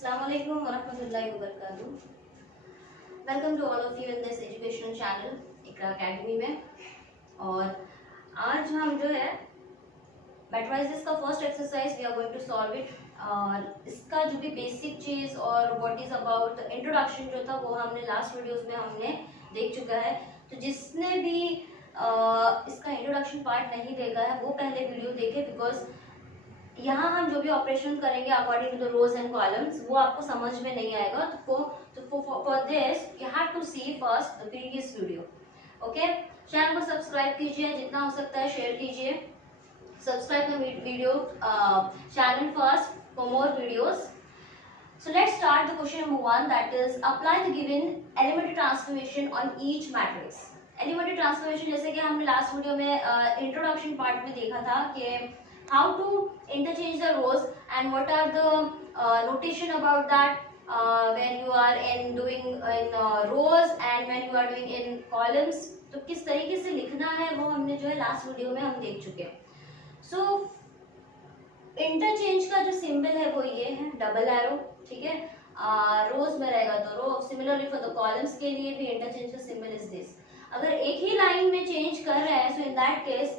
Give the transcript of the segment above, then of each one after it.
Assalamu alaikum warahmatullahi wabarakatuh. Welcome to all of you in this educational channel Iqra academy में। और आज हम जो है मैट्रिसेस का first exercise we are going to solve it. और इसका जो भी बेसिक चीज़ और व्हाट इज़ अबाउट इंट्रोडक्शन जो था वो हमने लास्ट वीडियोस में हमने देख चुका है। तो जिसने भी इसका इंट्रोडक्शन पार्ट नहीं देखा है वो पहले वीडियो देखे, बिकॉज यहाँ हम जो भी ऑपरेशन करेंगे according to the rows and columns वो आपको समझ में नहीं आएगा। तो for this you have to see first the previous video. Okay, channel को सब्सक्राइब कीजिए, जितना हो सकता है शेयर कीजिए। Subscribe the video channel first for more videos. So let's start the question number 1, that is apply the given elementary transformation on each matrix. Elementary transformation जैसे कि हमने लास्ट वीडियो में इंट्रोडक्शन पार्ट में देखा था कि how to interchange the rows and what are the notation about that when you are in doing in rows and when you are doing in columns। तो किस तरीके से लिखना है वो हमने जो है लास्ट वीडियो में हम देख चुके हैं। सो इंटरचेंज का जो सिंबल है वो ये है डबल एरो, ठीक है। रोज में रहेगा तो रो, सिमिलरली फॉर द कॉलम्स के लिए भी इंटरचेंज का सिंबल इज दिस। अगर एक ही लाइन में चेंज कर रहे हैं so in that case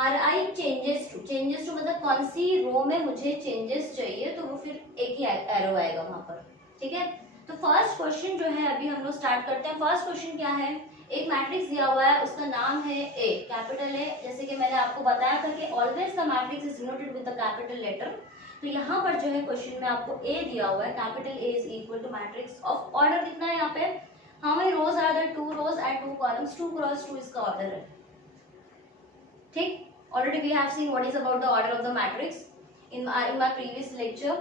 R I changes to मतलब कौन सी रो में मुझे चेंजेस चाहिए तो वो फिर एक ही एरो आएगा वहां पर, ठीक है। तो फर्स्ट क्वेश्चन जो है अभी हम लोग स्टार्ट करते हैं। फर्स्ट क्वेश्चन क्या है, एक मैट्रिक्स दिया हुआ है, उसका नाम है ए, कैपिटल ए। जैसे कि मैंने आपको बताया था कि always the matrix is denoted with the capital letter. तो यहाँ पर जो है क्वेश्चन में आपको ए दिया हुआ है, capital A is equal to matrix of order कितना है यहाँ पे, how many rows are there, 2 rows and 2 columns, 2 cross 2 इसका ऑर्डर है, ठीक। Already we have seen what is about the order of the matrix in my previous lecture.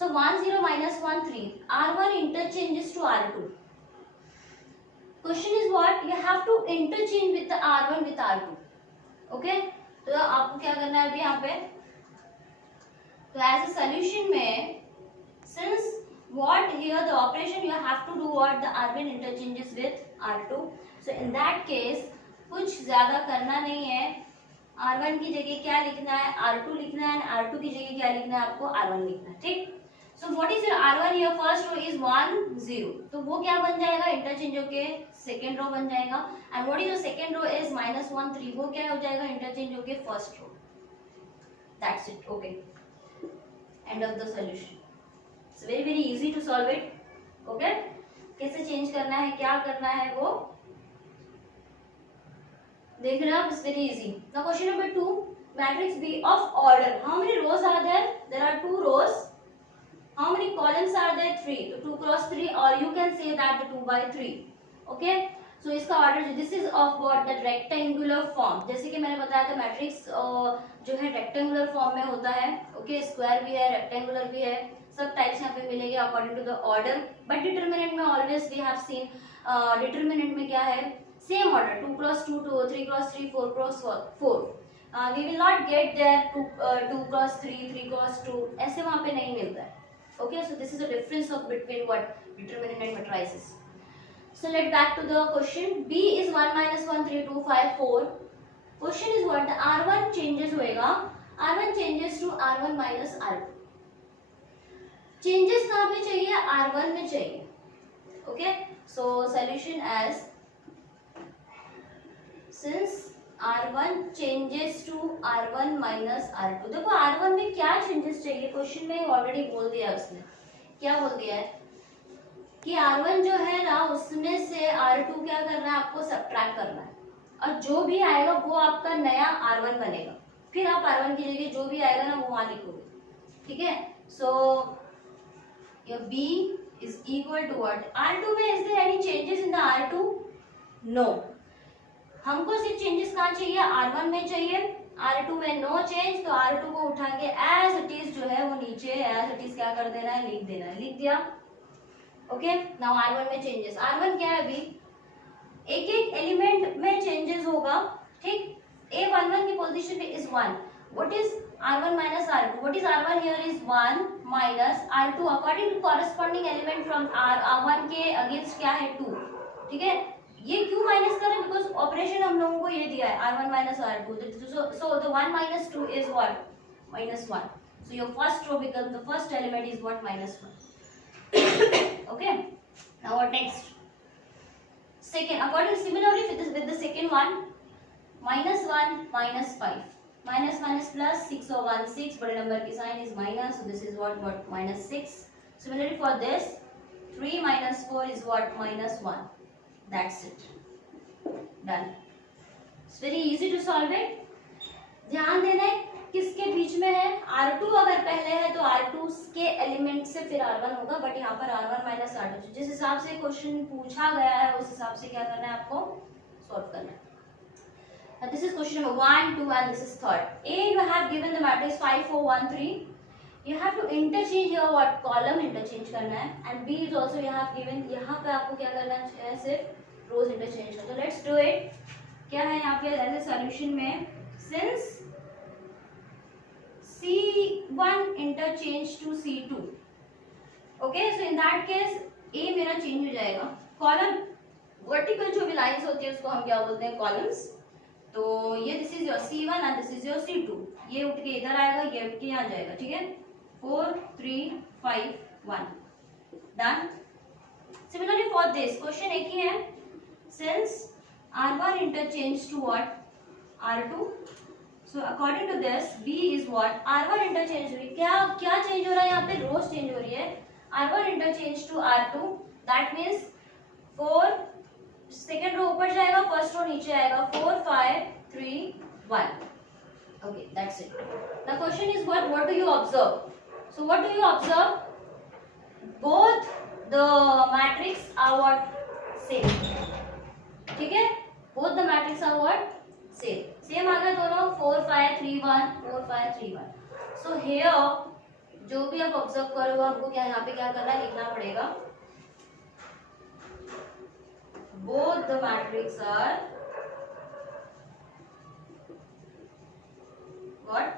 So 1 0 minus 1 3, R1 interchanges to R2. Question is what, you have to interchange with the R1 with R2. Okay, तो आपको क्या करना है अभी यहाँ पे, तो as a solution में since what here the operation you have to do what, the R1 interchanges with R2. So in that case कुछ ज्यादा करना नहीं है, R1 की जगह क्या लिखना है, R2 लिखना है, R2 की जगह क्या लिखना है, आपको R1 लिखना है, ठीक। So what is your R1 here, first row is 1 0, तो वो क्या बन जाएगा, इंटरचेंज होके सेकंड रो बन जाएगा। And what is your second row is -1 3, वो क्या हो जाएगा, इंटरचेंज होके first row. That's it, okay, end of the solution. It's very very easy to solve it. Okay, कैसे चेंज करना है, क्या करना है वो देख रहे हैं आप, it's very easy. Now question number 2, matrix B of order, how many rows are there, there are 2 rows, how many columns are there, 3, तो 2 क्रॉस 3 और you can say that the 2 by 3। Okay, so इसका order this is of what, the rectangular form. जैसे कि मैंने बताया था matrix जो है रेक्टेंगुलर फॉर्म में होता है। ओके, स्क्वायर भी है, रेक्टेंगुलर भी है, सब टाइप्स यहाँ पे मिलेंगे according to the order. But determinant में always we have seen determinant में क्या है, same order, 2 cross 2 2, 3 cross 3 4 cross 4। we will not get there 2 cross 3 3 cross 2, ऐसे वहां पे नहीं मिलता है। okay, so this is the difference of between what determinant and matrices। so let back to the question, b is 1 minus 1 3 2 5 4। question is what, the r1 changes होएगा, r1 changes to r1 minus r2। changes कहाँ पे चाहिए, r1 में चाहिए। okay, so solution as since R1 changes to R1 minus R2। देखो R1 में क्या changes चाहिए, क्वेश्चन में ऑलरेडी बोल दिया उसने, क्या बोल दिया है कि R1 जो है ना उसमें से R2 क्या करना है, आपको सब्ट्रैक्ट करना है, और जो भी आएगा वो आपका नया R1 बनेगा। फिर आप R1 की जगह जो भी आएगा ना वो वहां लिखोगे, ठीक है। So your B is equal to what, R2 में is there any changes in the R2, no. हमको सिर्फ चेंजेस कहाँ चाहिए, R1 में चाहिए, R2 में नो चेंज, तो R2 को उठा के एज इट इज जो है वो नीचे एज इट इज क्या कर देना है, लिख देना है, लिख दिया। ओके, नाउ R1 में चेंजेस, R1 क्या है अभी, एक एक एलिमेंट में चेंजेस होगा, ठीक। A11 की पोजीशन पे is 1, what is R1 minus R2, what is R1 here is 1 minus R2 according to corresponding element from R1 के अगेंस्ट क्या है 2, ठीक है। ये क्यों माइनस कर रहे हैं, बिकॉज ऑपरेशन हम लोगों को ये दिया है R1 minus R2, so the 1 minus 2 is what, -1। So your first row becomes, the first element is what, -1. Okay, now what next? Second, according similarly with the second one, -1 -5, minus minus plus, 6 or 1 6, बड़े number की sign is minus, so this is what -6. Similarly for this, 3 minus 4 is what, -1. That's it, done. It's very easy to solve it. ध्यान देना है किसके बीच में है, R2 अगर पहले है तो R2 के एलिमेंट से फिर R1 होगा, बट यहाँ पर R1 माइनस R2, जिस हिसाब से क्वेश्चन पूछा गया है उस हिसाब से क्या करना है, आपको सॉल्व करना है. Now this is question number 1, 2 and this is third. A, you have given the matrix 5 4 1 3. You have to interchange here what, column interchange करना है, and B is also you have given, यहाँ पे आपको क्या करना है, सिर्फ rows interchange करना. So let's do it. क्या है यहाँ पे एज ए सॉल्यूशन में, since C1 interchange to C2, okay, so in that case A मेरा चेंज हो जाएगा, कॉलम वर्टिकल जो भी लाइंस होती है उसको हम क्या बोलते हैं, कॉलम्स. तो ये this is your C1 and this is your C2. ये उठ के इधर आएगा, ये उठ के यहाँ जाएगा, ठीक है. 4 3 5 1, done. Similarly for this question एक ही है, since R1 interchange to what, R2. So according to this, B is what, R1 interchange हुई, क्या चेंज हो रहा है यहाँ पे, रोज चेंज हो रही है. R1 interchange to R2, that means 4, second row ऊपर जाएगा, फर्स्ट रो नीचे आएगा, 4 5 3 1. Okay, that's it. The question is what do you observe? So what do you observe? Both the matrix are what, same. ठीक है, both the matrix are what, same आ गया दोनों, 4 5 3 1 4 5 3 1. So here जो भी आप observe करोगे हमको क्या यहाँ पे क्या करना है, लिखना पड़ेगा, both the matrix are what,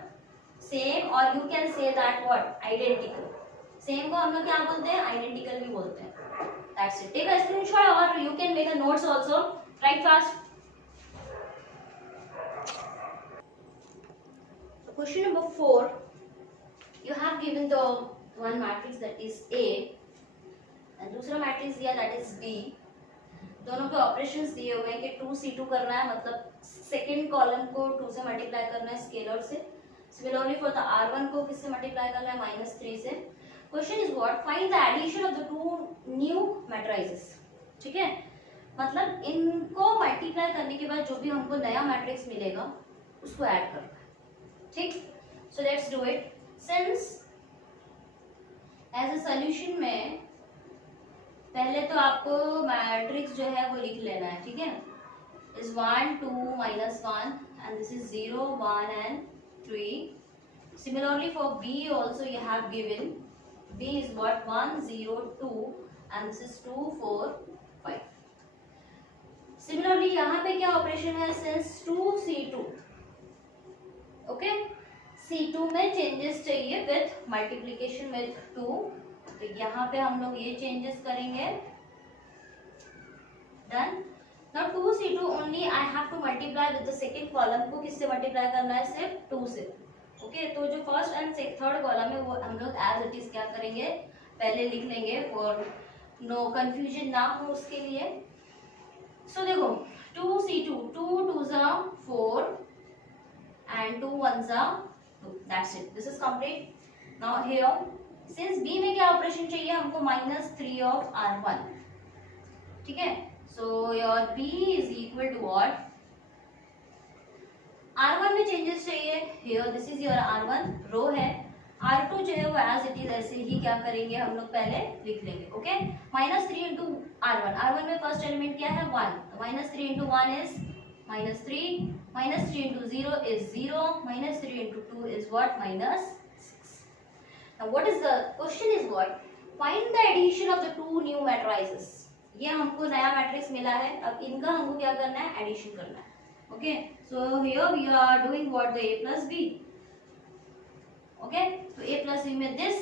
same, or you can say that what, identical. Same को हम लोग क्या बोलते हैं, identical भी बोलते हैं. That's it. Take a screenshot or you can make a notes also. Write fast. So question number 4, you have given the one matrix that is A and दूसरा मैट्रिक्स दिया that is B. दोनों के operations दिए हुए हैं कि 2C2 करना है, मतलब सेकेंड कॉलम को 2 से मल्टीप्लाई करना है स्केलर से. सिमिलरली फॉर द R1 को किससे मल्टीप्लाई करना है, -3 से. Question is what, find the addition of the two new matrices. ठीक है, मतलब इनको मल्टीप्लाई करने के बाद जो भी हमको नया मैट्रिक्स मिलेगा उसको ऐड करना है. ठीक, so let's do it. Since as a solution में पहले तो आपको मैट्रिक्स जो है वो लिख लेना है. ठीक है, is 1 2 -1 and this is 0 1 and 3. Similarly for B also you have given, B is what, 1 0 2 and this is 2 4 5. Similarly यहाँ पे क्या ऑपरेशन है, since 2C2, ओके, C2 में चेंजेस चाहिए विथ मल्टीप्लीकेशन विथ 2, तो यहाँ पे हम लोग ये चेंजेस करेंगे. Done. Now 2C2 only I have to multiply with the second column को किससे मल्टीप्लाई करना है, सिर्फ 2 से. ओके, तो जो फर्स्ट एंड थर्ड कॉलम है वो हम लोग एज इट इज क्या करेंगे, पहले लिख लेंगे फॉर नो कंफ्यूजन ना हो उसके लिए. सो देखो 2C2, 2 2s are 4 and 2 1s are 2. That's it. This is complete. Now here since B में क्या ऑपरेशन चाहिए हमको, -3 of R1. ठीक है, so your B is equal to what, R1 में चेंजेस चाहिए. here this is your R1 रो है, R2 जो है वो एज इट इज ऐसे ही क्या करेंगे हम लोग पहले लिख लेंगे. ओके, -3 into R1, R1 में फर्स्ट एलिमेंट क्या है, 1, तो -3 into 1 is -3, -3 into 0 is 0, -3 into 2 is what, -6. Now what is the question is what, find the addition of the two new matrices. ये हमको नया मैट्रिक्स मिला है, अब इनका हमको क्या करना है, एडिशन करना है. Okay, so here we are doing what, the A plus B. Okay, तो A plus B में दिस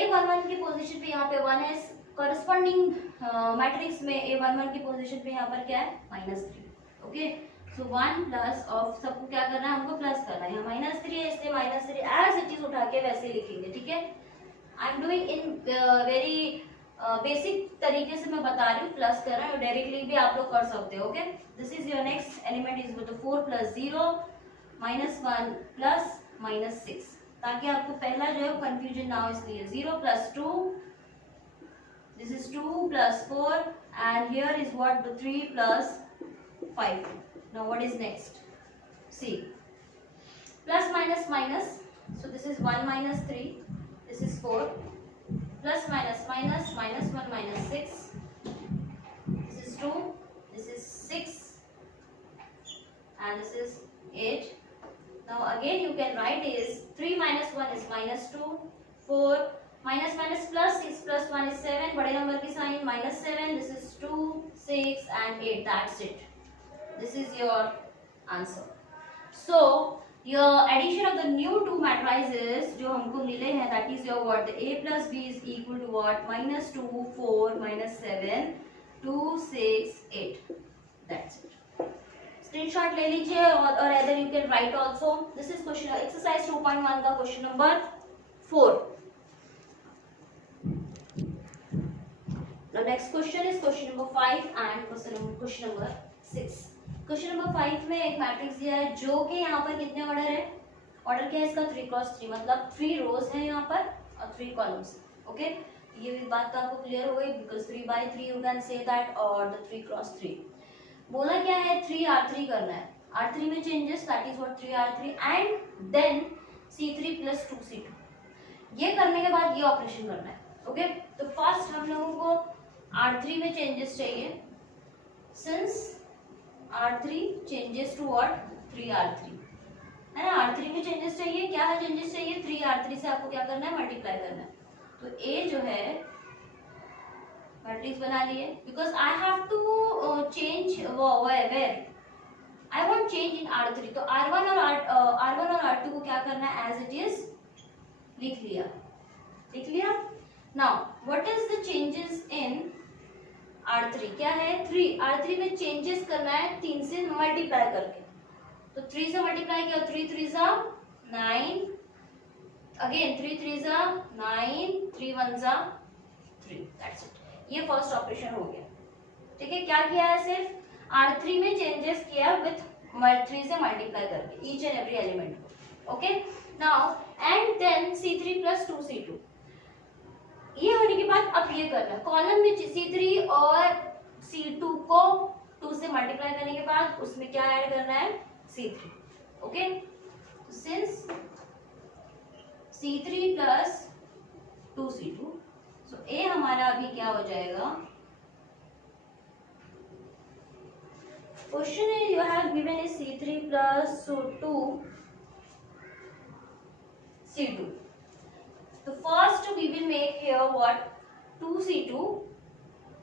A11 की पोजीशन पे यहाँ पे 1 है, करस्पॉन्डिंग मैट्रिक्स में A11 की पोजीशन पे यहाँ पर क्या है, -3. ओके, सो 1 प्लस ऑफ सबको क्या करना है, हमको प्लस करना है, यहाँ -3 है इसलिए -3 एज इट इज उठा के वैसे लिखेंगे, ठीक है। I am doing in very basic तरीके से मैं बता रही हूँ, प्लस कर रहा हूँ, डायरेक्टली भी आप लोग कर सकते हो, okay. This is your next element is with 4 + 0 -1 plus -6, ताकि आपको पहला जो है कंफ्यूजन ना हो, इसलिए 0 + 2, this is 2 + 4 and here is what, the 3 + 5. Now what is next? See, plus minus minus, so this is 1 - 3, this is 4, plus minus minus, -1 - 6, this is 2, this is 6 and this is 8. Now again you can write is 3 - 1 is -2, 4 minus minus plus 6 plus 1 is 7, बड़े number की sign -7, this is 2, 6 and 8, that's it. This is your answer. So your addition of the new two matrices जो हमको मिले हैं, that is your what, the a plus b is equal to what, -2, 4, -7, 2, 6, 8, that's it. Screenshot ले लीजिए और either you can write also. This is question exercise 2.1 का question number 4. Now next question is question number 5 and question number 6. Question number 5 में एक matrix दिया है जो कि यहाँ पर कितने ऑर्डर है, ऑर्डर क्या है इसका 3 × 3, मतलब 3 रोज है यहाँ पर और 3 कॉलम्स, ओके। ये भी बात तो आपको क्लियर हो गई, because 3/3 you can say that, और द 3 × 3 बोला क्या है, 3R3 करना है, R3 में changes, that is what 3R3 and then C3 + 2C2। ये करने के बाद ये ऑपरेशन करना है, ओके। तो फर्स्ट हम लोगों को R3 में चेंजेस चाहिए, since R3 changes to what, 3R3 है ना, R3 में चेंजेस चाहिए, क्या है चेंजेस चाहिए, 3R3 से आपको क्या करना है, मल्टीप्लाई करना है। तो A जो है मैट्रिक्स बना लिए, because I have to change where, I want change in R3, तो R1 और R2 को क्या करना है, एज इट इज लिख लिया। Now what is the changes in R3, क्या है 3, R3 में चेंजेस करना है 3 से मल्टीप्लाई करके, तो 3 से मल्टीप्लाई किया, 3 × 3 = 9, अगेन 3 × 3 = 9, 3 × 1 = 3, दैट्स इट। ये फर्स्ट ऑपरेशन हो गया, ठीक है। क्या किया है, सिर्फ R3 में चेंजेस किया विथ 3 से मल्टीप्लाई करके ईच एंड एवरी एलिमेंट को, okay. Now and then C3 + 2C2, ये होने के बाद अब ये करना है, कॉलम में C3 और C2 को 2 से मल्टीप्लाई करने के बाद उसमें क्या ऐड करना है, C3, okay. Since C3 + 2C2, so A हमारा अभी क्या हो जाएगा, क्वेश्चन है you have given is C3 + 2C2. So first we will make here what, 2C2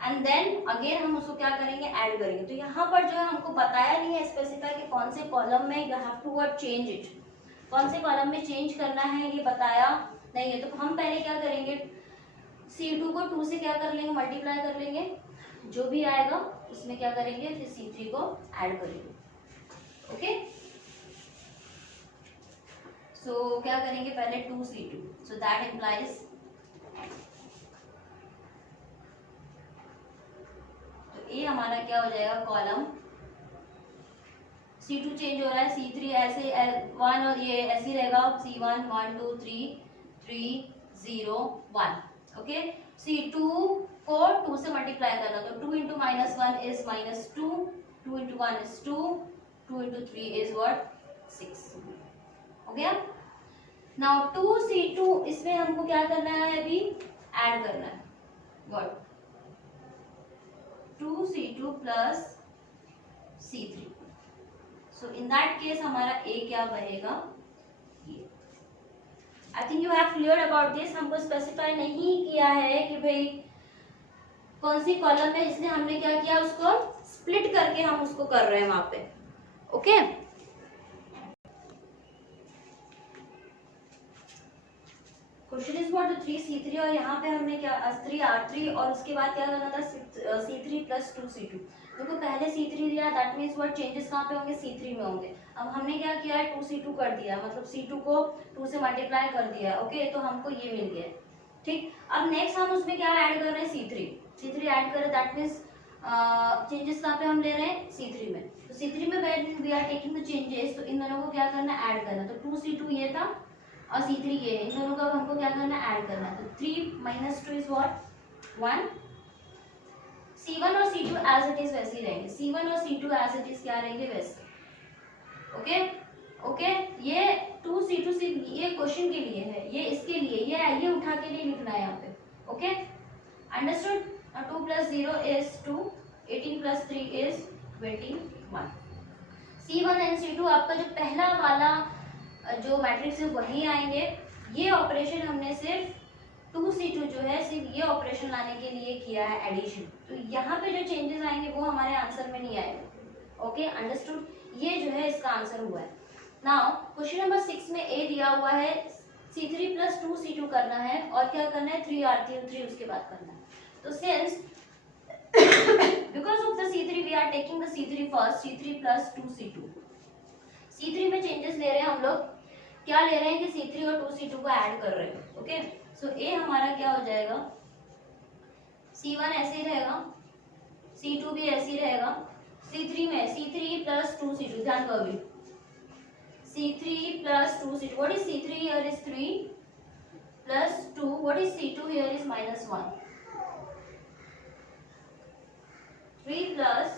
and then again हम उसको क्या करेंगे, ऐड करेंगे। तो यहाँ पर जो है हमको बताया नहीं है स्पेसिफाई कि कौन से कॉलम में you have to what change it, कौन से कॉलम में चेंज करना है, ये बताया नहीं है। तो हम पहले क्या करेंगे, C2 को 2 से क्या कर लेंगे, मल्टीप्लाई कर लेंगे, जो भी आएगा उसमें क्या करेंगे, फिर C3 को ऐड करेंगे, ओके। सो क्या करेंगे, पहले 2C2, सो दैट इम्प्लाइज, तो ए हमारा क्या हो जाएगा, कॉलम C2 चेंज हो रहा है, C3 ऐसे 1 और ये ऐसे ही रहेगा, C1 1 2 3 3 0 1, ओके। C2 को 2 से मल्टीप्लाई करना, तो 2 × -1 इज -2, 2 × 1 इज 2, 2 × 3 इज व्हाट, 6, हो गया। नाउ 2C2 इसमें हमको क्या करना है, अभी ऐड करना है, what, 2C2 + C3, so in that case हमारा A क्या बनेगा, ये। I think you have clear about this. हमको स्पेसिफाई नहीं किया है कि भाई कौन सी कॉलम है, इसलिए हमने क्या किया, उसको स्प्लिट करके हम उसको कर रहे हैं वहां पे, okay. Question is what 3c3 और यहाँ पे हमने क्या 3r3 और उसके बाद क्या करना था c3 प्लस 2c2। देखो पहले c3 दिया, दैट मीन्स व्हाट चेंजेस कहाँ पे होंगे, c3 में होंगे। अब हमने क्या किया है 2c2 कर दिया, मतलब c2 को 2 से मल्टीप्लाई कर दिया है। ओके, तो हमको ये मिल गया। ठीक, अब नेक्स्ट हम उसमें क्या ऐड कर रहे हैं, c3 ऐड कर रहे हैं, दैट मीन्स चेंजेस कहाँ पे हम ले रहे हैं, c3 में। तो c3 में when we are taking the changes, तो इन दोनों को क्या करना है, ऐड करना। तो 2c2 ये था और c3 ये, इन दोनों का हमको क्या करना है, ऐड करना है। तो 3 - 2 इज व्हाट 1। c1 और c2 एज इट इज वैसे ही रहेंगे, c1 और c2 एज इट इज क्या रहेंगे, वैसे। ओके ओके, ये 2c2 सिर्फ ये क्वेश्चन के लिए है, ये इसके लिए, ये उठा के नहीं लिखना है यहाँ पे। Okay, understood. 2 + 0 is 2, 18 + 3 is 21। c1 and c2 आपका जो पहला वाला जो मैट्रिक्स है वही आएंगे। ये ऑपरेशन हमने सिर्फ 2c2 जो है सिर्फ ये ऑपरेशन लाने के लिए किया है, एडिशन। तो यहाँ पे जो चेंजेस आएंगे वो हमारे आंसर में नहीं आएंगे। Okay, understood. ये जो है इसका आंसर हुआ है। नाउ क्वेश्चन नंबर 6 में ए दिया हुआ है c3 + 2c2 करना है और क्या करना है 3r3 और 3 उसके बाद करना है। तो since because of the c3 we are taking the c3 first, c3 + 2c2। c3 में चेंजेस ले रहे हैं हम लोग, क्या ले रहे हैं कि c3 और 2c2 को ऐड कर रहे हैं। ओके, सो ए हमारा क्या हो जाएगा, c1 ऐसे ही रहेगा, c2 भी ऐसे ही रहेगा, c3 में c3 + 2c2, ध्यान दो अभी, c3 + 2c2, what is c3 here is 3 + 2, what is c2 here is -1, 3 +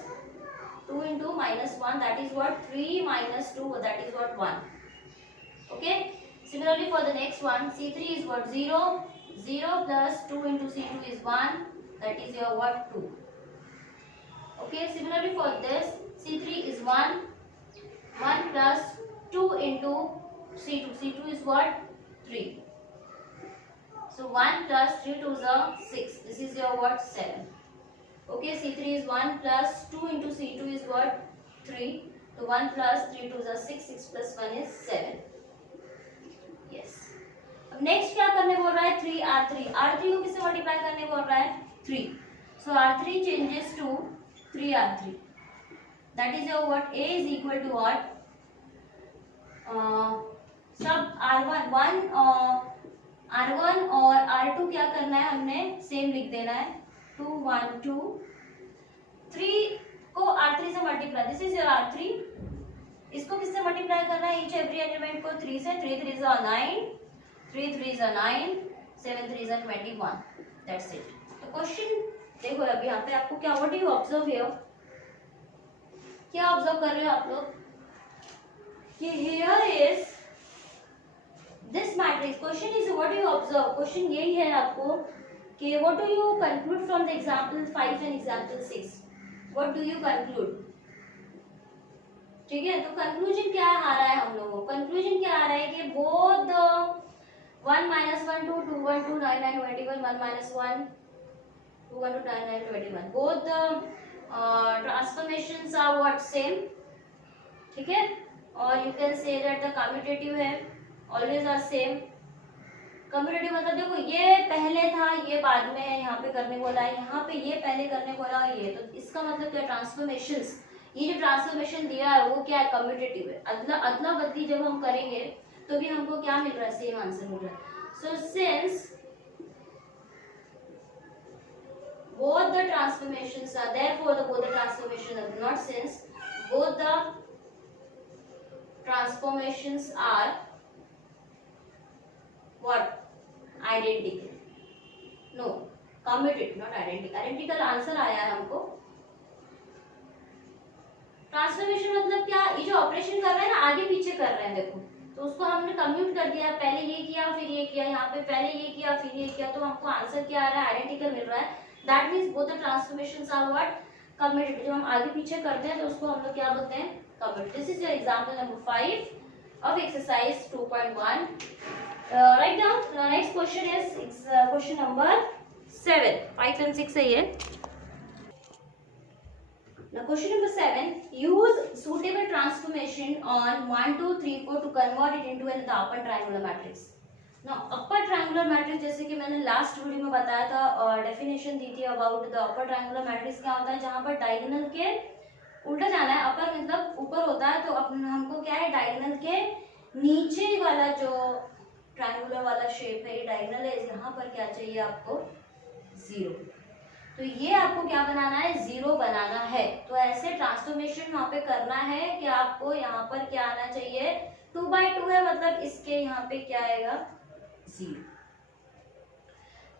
2 into -1, that is what 3 - 2, that is what 1. Okay, similarly for the next one, c3 is what 0, 0 + 2 into c2 is 1, that is your what 2. Okay, similarly for this, c3 is 1, 1 + 2 into c2, c2 is what 3. So 1 + 3 2s are 6, this is your what 7. Okay, c3 is 1 + 2 into c2 is what 3. So 1 + 3 2s are 6, 6 + 1 is 7. Yes. अब next क्या करने बोल रहा है 3r3, r3 को किससे multiply करने बोल रहा है 3. So r3 changes to 3r3. That is your what a is equal to what सब r1 और r2 क्या करना है, हमने सेम लिख देना है 2 1 2, 3 को r3 से multiply, this is your r3, इसको किससे मल्टीप्लाई करना है, ईच एवरी एलिमेंट को 3 से, 3 3s are 9, 3 3s are 9, 7 3s are 21, that's it. तो क्वेश्चन देखो अभी यहाँ पे आपको क्या, what do you observe here, क्या ऑब्जर्व कर रहे हो आप लोग कि here is this matrix, question is what do you observe, question यही है आपको कि what do you conclude from the example 5 and example 6, what do you conclude. ठीक है, तो कंक्लूजन क्या आ रहा है हम लोगों को, कंक्लूजन क्या आ रहा है कि both 1 - 1 2 2 1 2 9 9 21, 1 - 1 2 1 2 9 9 21, both the transformations are what same. ठीक है, और you can say that the commutative है always are same. कम्यूटेटिव मतलब देखो ये पहले था, ये बाद में है, यहाँ पे करने बोला है, यहाँ पे ये पहले करने बोला है, ये, तो इसका मतलब क्या, ट्रांसफॉर्मेशंस, ये जो ट्रांसफॉर्मेशन दिया है वो क्या है, कम्यूटेटिव है। अदला बदली जब हम करेंगे तो भी हमको क्या मिल रहा है, सेम आंसर मिल रहा है। So since both the transformations are, therefore both the transformations are not, since both the transformations are what, identical, no, commutative, not identical, identical answer आया है हमको। ट्रांसफॉर्मेशन मतलब क्या, ये जो ऑपरेशन कर रहे हैं ना आगे पीछे कर रहे हैं, देखो तो उसको हमने कम्यूट कर दिया, पहले ये किया फिर ये किया, यहाँ पे पहले ये किया फिर ये किया, तो हमको आंसर क्या आ रहा है, आइडेंटिकल मिल रहा है। That means both the transformations are what, commutative. जब हम आगे पीछे करते हैं तो उसको हम लोग क्या बोलते हैं, commutative. This is your example number 5 of exercise 2.1. Write down. Next question is question number 7. 5 and 6 है ये। Now question number 7. Use suitable transformation on 1 2 3 4 to convert it into an upper triangular matrix. Now upper triangular triangular matrix, जैसे कि मैंने last video में बताया था, definition दी थी about the upper triangular matrix, क्या होता है जहां पर डायगोनल के उल्टा जाना है, अपर मतलब ऊपर होता है, तो हमको क्या है डायगोनल के नीचे वाला जो ट्रायंगुलर वाला शेप है, ये डायगोनल है, यहाँ पर क्या चाहिए आपको 0। तो ये आपको क्या बनाना है 0 बनाना है। तो ऐसे ट्रांसफॉर्मेशन वहां पे करना है कि आपको यहाँ पर क्या आना चाहिए 2/2 है, मतलब इसके यहाँ पे क्या आएगा 0।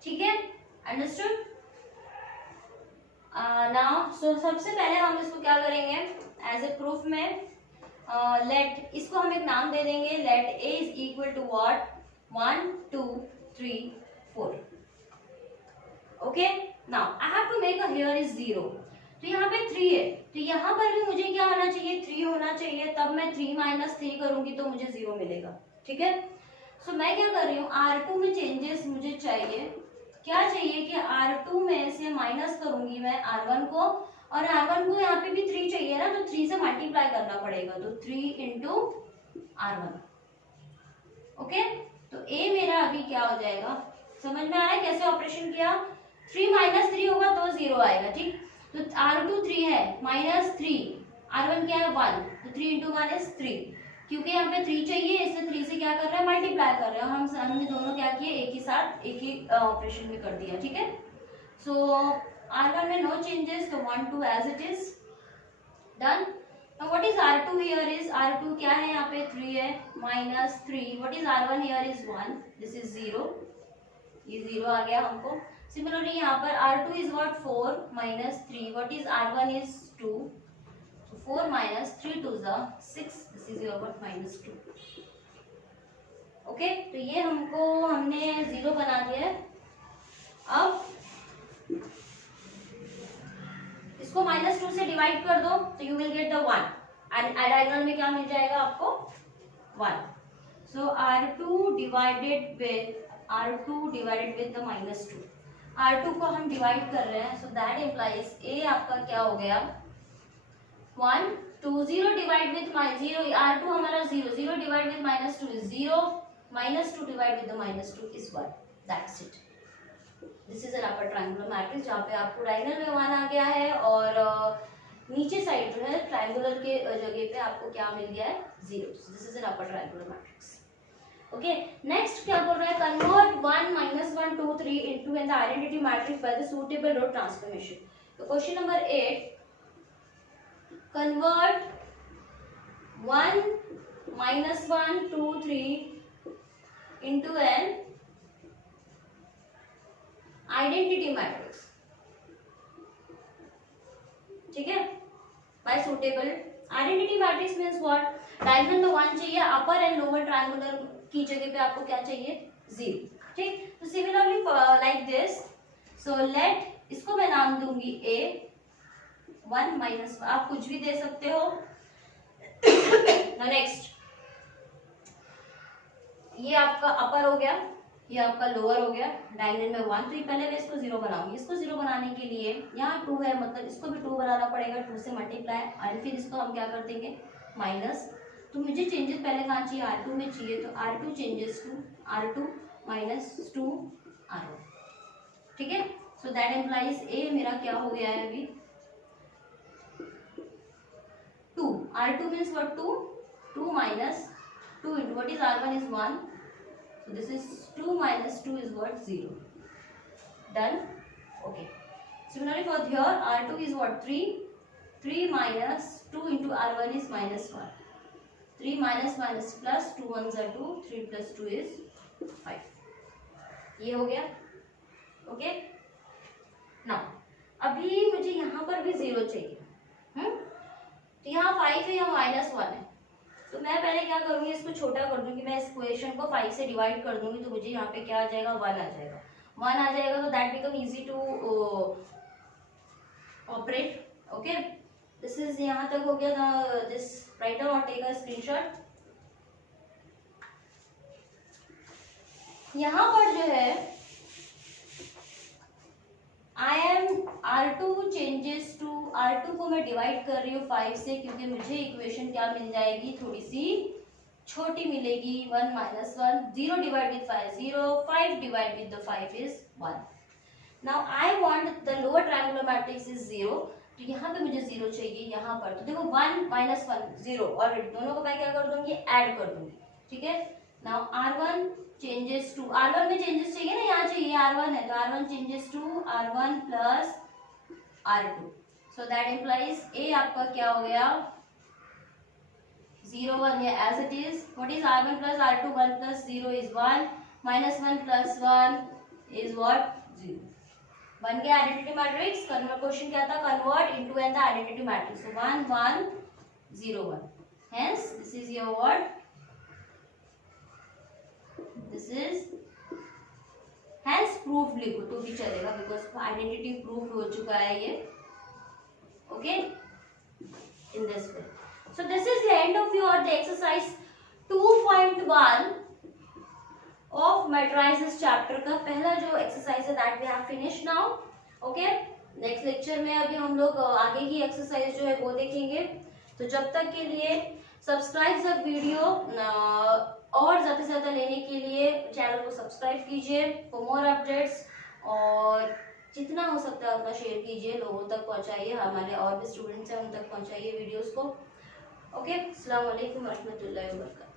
ठीक है, अंडरस्टूड। नाउ सो सबसे पहले हम इसको क्या करेंगे एज ए प्रूफ में, लेट इसको हम एक नाम दे देंगे, let A is equal to what 1 2 3 4। Okay, now I have to make a here is 0, तो यहाँ पे 3 है, तो यहाँ पर भी मुझे क्या होना चाहिए 3 होना चाहिए, तब मैं 3 - 3 करूंगी तो मुझे 0 मिलेगा। ठीक है, सो मैं क्या कर रही हूँ R2 में चेंजेस मुझे चाहिए, क्या चाहिए कि R2 में से माइनस करूंगी मैं R1 को, और R1 को यहाँ पे भी 3 चाहिए ना, तो 3 से मल्टीप्लाई करना पड़ेगा, तो 3 इंटू R1। ओके, तो A मेरा अभी क्या हो जाएगा, समझ में आ रहा है कैसे ऑपरेशन किया, 3 - 3 होगा तो 0 आएगा। ठीक, तो R2 3 है, -3, R1 क्या है 1, तो 3 इंटू 1 इज 3, क्योंकि यहाँ पे 3 चाहिए इसलिए 3 से क्या कर रहे हैं मल्टीप्लाई कर रहे हैं, हमने दोनों क्या किए एक ही साथ एक ही ऑपरेशन में कर दिया। ठीक है, सो R1 में नो चेंजेस, तो 1 2 as it is done. Now what is R2 here is, R2 क्या है यहाँ पे 3 है, -3, what is R1 here is 1, this is 0, ये 0 आ गया हमको। सिमिलरली यहाँ पर R2 is what 4 - 3, what is R1 is 2, so 4 - 3 2 is 6, this is your what -2। Okay, तो ये हमने 0 बना दिया है। अब इसको -2 से डिवाइड कर दो तो you will get the 1, and diagonal में क्या मिल जाएगा आपको 1, सो R2 divided with the -2, R2 को हम डिवाइड कर रहे हैं, सो दैट इम्प्लाइज A आपका क्या हो गया 1 2 0 डिवाइड विद -0, R2 हमारा 0 0 divide with -2 is 0, -2 divide with the -2 is 1, that's it. This is an upper triangular matrix जहाँ पे आपको डायगोनल में 1 आ गया है, और नीचे साइड जो है ट्रायंगुलर के जगह पे आपको क्या मिल गया है 0। This is an upper triangular matrix. Okay, next क्या बोल रहा है, convert 1 - 1 2 3 into an identity matrix by the suitable row transformation. तो question number 8, convert 1 - 1 2 3 into an identity matrix. ठीक है, by suitable identity matrix means what, diagonal में 1 चाहिए, अपर and lower triangular की जगह पे आपको क्या चाहिए 0। ठीक, तो similarly like this, so let इसको मैं नाम दूंगी A, 1 - आप कुछ भी दे सकते हो। नेक्स्ट, ये आपका अपर हो गया, ये आपका लोअर हो गया, डायगोनल में 1, तो ये पहले मैं इसको 0 बनाऊंगी। इसको 0 बनाने के लिए यहाँ 2 है, मतलब इसको भी 2 बनाना पड़ेगा, 2 से मल्टीप्लाई, और फिर इसको हम क्या कर देंगे माइनस। तो मुझे चेंजेस पहले कहाँ चाहिए R2 में चाहिए, तो R2 changes to R2 - 2 R1। ठीक है, सो दैट इम्प्लाइज A मेरा क्या हो गया है अभी 2, R2 means what 2 2 - 2 into what is R1 is 1, so this is 2 - 2 is what 0, done। okay, similarly for here R2 is what 3 - 2 into R1 is -1, 3 - minus plus 2 1s are 2, 3 plus 2 is 5, ये हो गया। Okay, now अभी मुझे यहाँ पर भी 0 चाहिए, तो यहाँ 5 है, यहाँ -1 है, तो मैं पहले क्या करूँगी इसको छोटा कर दूंगी, मैं इस इक्वेशन को 5 से डिवाइड कर दूंगी, तो मुझे यहाँ पे क्या आ जाएगा 1 आ जाएगा, 1 आ जाएगा, तो that become easy to operate. Okay, this is यहाँ तक हो गया, दिस राइट डाउन और टेक अ स्क्रीनशॉट। यहाँ पर जो है I am R2 changes to, R2 को मैं डिवाइड कर रही हूँ 5 से, क्योंकि मुझे इक्वेशन क्या मिल जाएगी थोड़ी सी छोटी मिलेगी 1 minus 1, 0 divided with 5 0, 5 divided with the 5 is 1. Now I want the lower triangular matrix is 0, तो यहाँ पे मुझे 0 चाहिए यहाँ पर, तो देखो 1 minus 1 0 ऑलरेडी, दोनों को मैं क्या कर दूंगी ऐड कर दूंगी, ठीक है। Now R1 changes to, R1 में चेंजेस चाहिए ना, यहाँ चाहिए R1 है तो R1 changes to R1 plus R2, so that implies A आपका क्या हो गया 0 1 है as it is. What is R1 plus R2? 1 plus 0 is 1, minus 1 plus 1 is what 0. बन गया आइडेंटिटी मैट्रिक्स। कन्वर्ट क्वेश्चन क्या था, convert into an the identity matrix, so 1 1 0 1, hence this is your what, this is hence proof लिखो तो भी चलेगा because identity proof हो चुका है ये, okay, in this way. So this is the end of your the exercise 2.1 of matrices chapter का पहला जो एक्सरसाइज है that we have finished now. Okay, next lecture में अभी हम लोग आगे की एक्सरसाइज जो है वो देखेंगे। तो जब तक के लिए सब्सक्राइब द वीडियो और ज़्यादा से ज़्यादा लेने के लिए चैनल को सब्सक्राइब कीजिए फॉर मोर अपडेट्स, और जितना हो सकता है उतना शेयर कीजिए, लोगों तक पहुंचाइए, हमारे और भी स्टूडेंट्स हैं उन तक पहुंचाइए वीडियोस को। ओके, अस्सलाम वालेकुम रहमतुल्लाहि व बरकातहू।